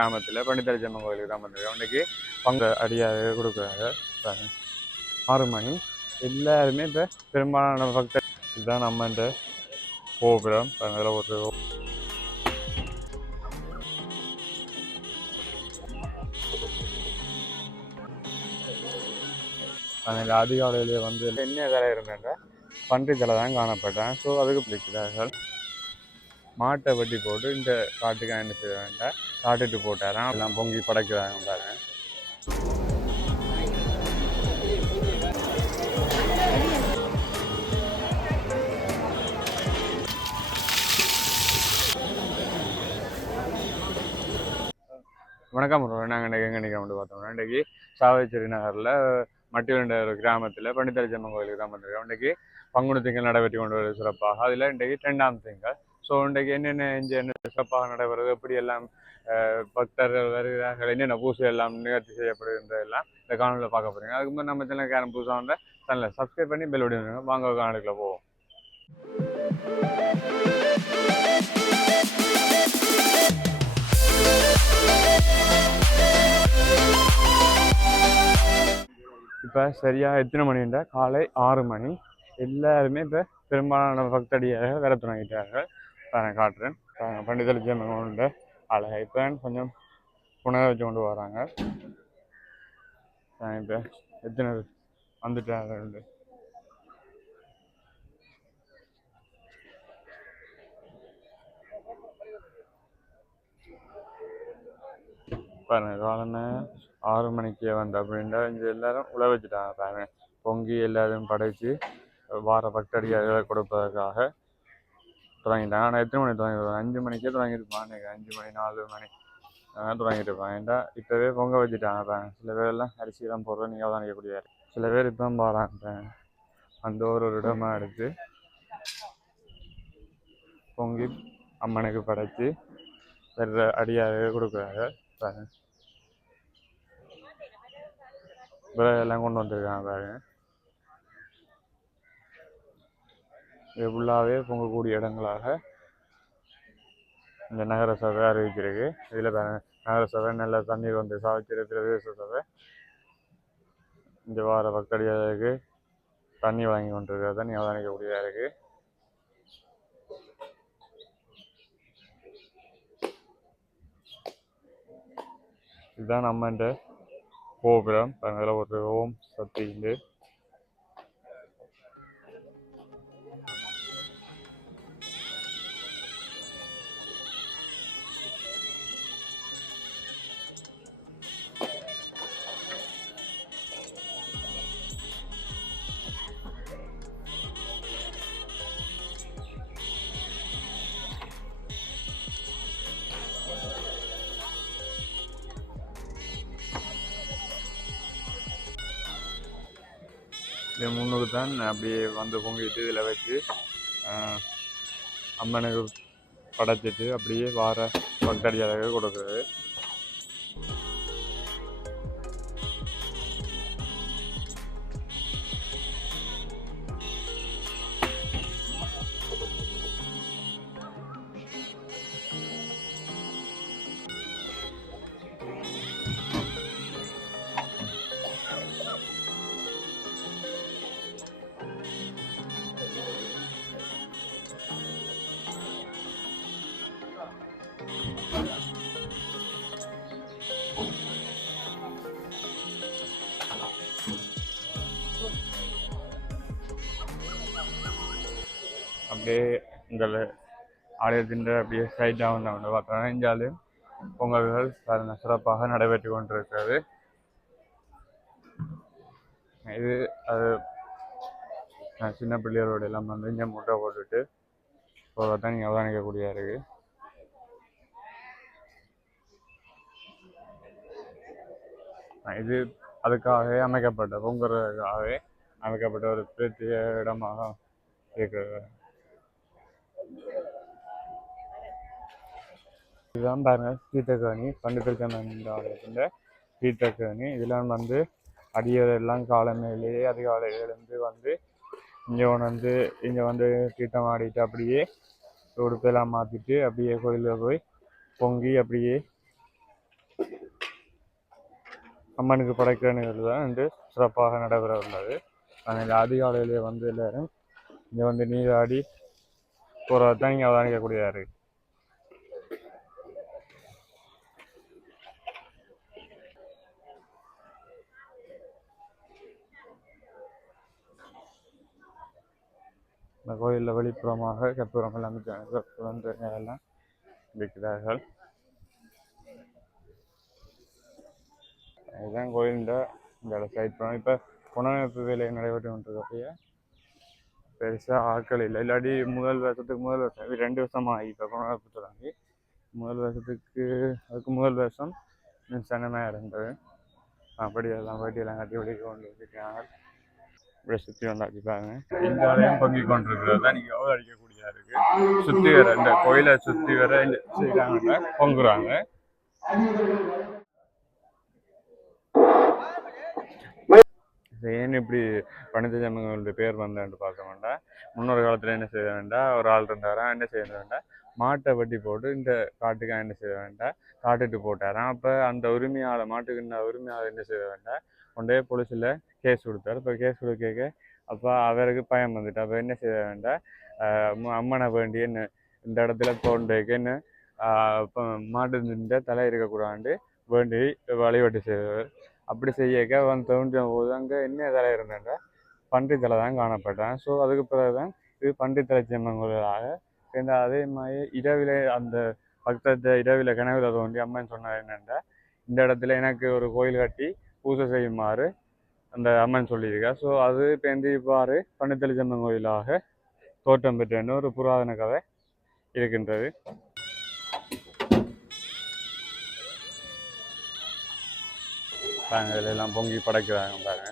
கிராமத்தில் பண்டிதரஜம்மன் கோயில் கிராமத்தில் அன்றைக்கு பங்கு அடியாக கொடுக்குறாங்க. 6 மணி எல்லாருமே இப்போ பெரும்பாலான பக்தர் இதுதான் நம்மன்ற கோபுரம். அதில் ஒரு அதில் அதிகாலையிலே வந்து என்ன வேலை இருந்தாங்க பன்றி தலை தான் காணப்பட்டேன். ஸோ அதுக்கு பிடிக்கிறார்கள். மாட்டை வெட்டி போட்டு இந்த காட்டுக்கு என்ன செய்ய வேண்டாம் காட்டுட்டு போட்டாரான் எல்லாம் பொங்கி படைக்கிறாங்க பாருங்க. வணக்கம். நாங்கள் இன்றைக்கி எங்கே நிற்கிறோம் பார்த்தோம்னா இன்றைக்கி சாவச்சேரி நகரில் மட்டிவண்ட ஒரு கிராமத்தில் பண்டிதரஜம்மன் கோயில் கிராமத்தில் இன்றைக்கி பங்குனி திங்கள் நடைபெற்று கொண்டு வருவது சிறப்பாக. அதில் இன்றைக்கி 2ஆம் திங்கள். ஸோ இன்றைக்கு என்னென்ன என்ன சிறப்பாக நடைபெறுவது, எப்படி எல்லாம் பக்தர்கள் வருகிறார்கள், என்னென்ன பூசை எல்லாம் நிகழ்ச்சி செய்யப்படுகின்றதெல்லாம் இந்த காணொலியில் பார்க்க போகிறீங்க. அதுக்கு முன்னாடி நம்ம சேனலுக்கு யாரும் புதுசாக வந்தால் சேனலை சப்ஸ்கிரைப் பண்ணி பெல் விடுங்க. வாங்க காணொலிக்குள்ள போவோம். இப்போ சரியாக எத்தனை மணின்ற காலை 6 மணி. எல்லாருமே இப்போ பெரும்பாலான பக்தடியாக வேற தொடங்கிட்டார்கள். நான் காட்டுறேன். பண்டிதரஜம்மன் அழகை இப்போ கொஞ்சம் புனக வச்சு கொண்டு வராங்க. இப்போ எத்தனை வந்துட்டார்கள். பாருங்க காலமே 6 மணிக்கு வந்து அப்படின்ட்டா இங்கே எல்லாரும் உழ வச்சுட்டாங்க. பாருங்க பொங்கி எல்லாரும் படைச்சு வார பக்தடியாக கொடுப்பதற்காக தொடங்கிட்டாங்க. ஆனால் எத்தனை மணி தொடங்கிடுவாங்க? 5 மணிக்கே தொடங்கியிருப்பாங்க. 5 மணி 4 மணி தொடங்கிட்டு இருப்பாங்க. ஏன்டா இப்போவே பொங்க வச்சுட்டாங்க. பாருங்க சில பேர் எல்லாம் அரிசியெல்லாம் போடுறது நீங்கள் தான் நினைக்கக்கூடியாரு. சில பேர் இப்போ பாருங்க அந்த ஒரு இடமா எடுத்து பொங்கி அம்மனுக்கு படைச்சு வேற அடியாக கொடுக்குறாங்க. பாருங்க விறகெல்லாம் கொண்டு வந்துருக்காங்க. பாருங்க இது ஃபுல்லாகவே பொங்கக்கூடிய இடங்களாக இந்த நகர சபை அறிவிச்சிருக்கு. இதில் நகர சபை நல்ல தண்ணீர் வந்து சாவச்சேரி பிரதேச சபை இந்த வார பக்தடியாருக்கு தண்ணி வாங்கி கொண்டிருக்கிறத நீங்கள் அவதானிக்கக்கூடியதாக இருக்கு. இதுதான் நம்மன்ற கோபுரம். அதில் ஒரு ஓம் சக்தி உண்டு. இது முன்னுக்கு தான் அப்படியே வந்து பொங்கிட்டு இதில் வச்சு அம்மனுக்கு படைச்சிட்டு அப்படியே வார பக்தடியாக கொடுக்குறது. அப்படியே இந்த ஆலயத்தின் அப்படியே சைட்டாக வந்து பார்த்தோன்னா இந்தியாவிலும் பொங்கல்கள் சிறப்பாக நடைபெற்று கொண்டிருக்கிறது. இது அது சின்ன பிள்ளைகளோட எல்லாம் வந்து இங்கே முட்டை போட்டுட்டு போகிறதான் நீங்கள் அவதானிக்கக்கூடியதாக இருக்கு. இது அதுக்காகவே அமைக்கப்பட்ட பொங்கலுக்காகவே அமைக்கப்பட்ட ஒரு பிரத்யேக இடமாக இருக்கிறது. இதுதான் பாருங்க தீர்த்தக்கேணி. பண்டிதரஜம்மன் தீர்த்தக்கேணி. இதெல்லாம் வந்து அடியதெல்லாம் காலமேலேயே அதிகாலையில் எழுந்து வந்து இங்கே வந்து தீர்த்தம் ஆடிட்டு அப்படியே உடுப்பெல்லாம் மாற்றிட்டு அப்படியே கோயிலில் போய் பொங்கி அப்படியே அம்மனுக்கு படைக்கிற நிகழ்வு தான் இன்று சிறப்பாக நடைபெற உள்ளது. அதில் அதிகாலையிலே வந்து எல்லாரும் இங்கே வந்து நீராடி போகிறது தான் இங்கே அவதானிக்கக்கூடியதாக இருக்குது. இந்த கோயிலில் வெளிப்புறமாக கற்பூரம் எல்லாம் எல்லாம் இருக்கிறார்கள். இதுதான் கோயிலின் இந்த சைட் பண்ணோம். இப்போ புனரமைப்பு வேலை நடைபெற்று கொண்டிருக்கப்பய பெருசாக ஆட்கள் இல்லை. இல்லாட்டி முதல் வருஷம் 2 வருஷமாக ஆகி இப்போ புனரமைப்பு தொடங்கி அதுக்கு முதல் வருஷம் சனமாக இருந்தது. அப்படியெல்லாம் வட்டியெல்லாம் கட்டி ஒழிக்க கொண்டு வச்சுருக்காங்க. இப்படி சுற்றி வந்தாச்சு பாருங்க. இந்த ஆலயம் பொங்கி கொண்டிருக்கிறது தான் நீங்கள் எவ்வளோ அடிக்கக்கூடியதாக இருக்குது. சுற்றி வர இந்த கோயிலை சுற்றி வர செய்கிறாங்க, பொங்குறாங்க. ஏன் இப்படி பண்டித ஜமங்களுடைய பேர் வந்தேன்னு பார்த்தோம்னா, முன்னொரு காலத்தில் என்ன செய்ய வேண்டாம், ஒரு ஆள் இருந்தாராம், என்ன செய்ய வேண்டாம், மாட்டை வட்டி போட்டு இந்த காட்டுக்காக என்ன செய்ய வேண்டாம், காட்டுட்டு போட்டாராம். அப்போ அந்த மாட்டுக்கு உரிமையாளர் என்ன செய்ய வேண்டாம், கொண்டே போலீஸில் கேஸ் கொடுத்தாரு. இப்போ கேஸ் கொடுக்க அப்போ அவருக்கு பயம் வந்துட்டு, அப்போ என்ன செய்ய வேண்டாம், அம்மனை வேண்டி என்ன இந்த இடத்துல தோண்டைக்கு என்ன இப்போ மாட்டு தலை இருக்கக்கூடாது வேண்டி வழிபாட்டு செய்வார். அப்படி செய்யக்க அவன் தோன்றிய போது அங்கே என்ன தலை இருந்தாங்க, பன்றி தலை தான் காணப்பட்டான். ஸோ அதுக்கு பிறகு தான் இது பன்றி தலை செம்மங்களாக சேர்ந்த. அதே மாதிரி இரவில் அந்த பக்தத்தை இரவில் கனவில் தோன்றி அம்மன் சொன்னார் என்னென்னா, இந்த இடத்துல எனக்கு ஒரு கோயில் கட்டி பூஜை செய்யுமாறு அந்த அம்மன் சொல்லியிருக்கா. ஸோ அது இப்போ இவ்வாறு பன்னித்தலை செம்மன் கோயிலாக தோற்றம் பெற்றன்னு ஒரு புராதன கதை இருக்கின்றது. பாருங்க, இதில் எல்லாம் பொங்கி படைக்கிறாங்க பாருங்க.